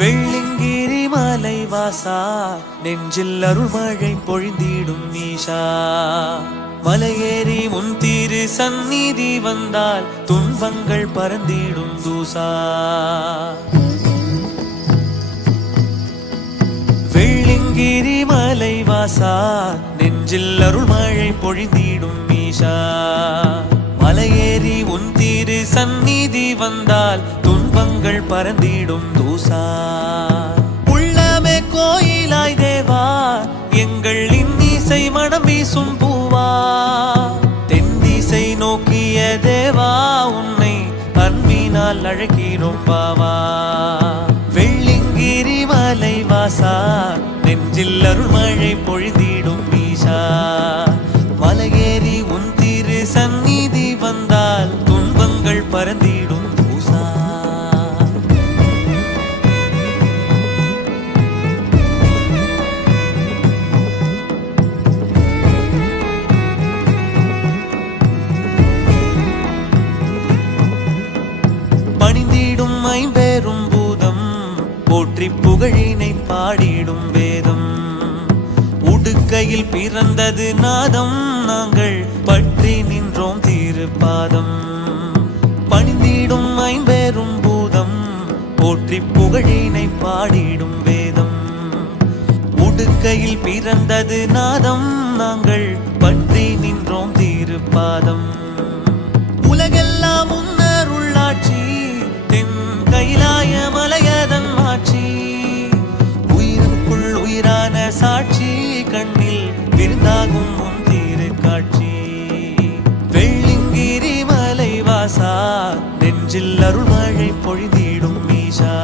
வெள்ளிங்கிரி மலை வாசா நெஞ்சில் அருள்மழை பொழிந்திடும் ஈஷா மலையேறி முன் தீரு சந்நிதி வந்தால் துன்பங்கள் பறந்திடும் தூசா வெள்ளிங்கிரி மலை வாசா நெஞ்சில் அருள்மழை பொழிந்திடும் ஈஷா மலையேறி உன் தீரு சந்நிதி வந்தால் துன்பங்கள் பறந்திடும் தூசா உள்ளமே கோயிலாய் தேவா எங்கள் இன்னிசை மனம் வீசும் பூவா தென்திசை நோக்கிய தேவா உன்னை அன்பினால் அழைக்கிறோம் பாவா வெள்ளிங்கிரி மலை வாசா நெஞ்சில் அருள்மழை பொழிந்திடும் ஈஷா மலையேறி உன் தீரு சந்நிதி வந்தால் துன்பங்கள் பறந்திடும் தூசா பணிந்திடும் ஐம்பெரும் பூதம் போற்றி புகழினை பாடிடும் வேதம் உடுக்கையில் பிறந்தது நாதம் நாங்கள் பற்றி நின்றோம் திருப்பாதம் பணிந்திடும் ஐம்பெரும் பூதம் போற்றி புகழினை பாடிடும் வேதம் உடுக்கையில் பிறந்தது நாதம் நாங்கள் பற்றி நின்றோம் திருப்பாதம் உலகெல்லாம் உன்னருள்ளாட்சி தென் கைலாய மலையதன் மாட்சி உயிருக்குள் உயிரான சாட்சி கண்ணில் விருந்தாகும் உன் தீரு காட்சி வெள்ளிங்கிரி மலை வாசா நெஞ்சில் அருள்மழை பொழிந்திடும் ஈஷா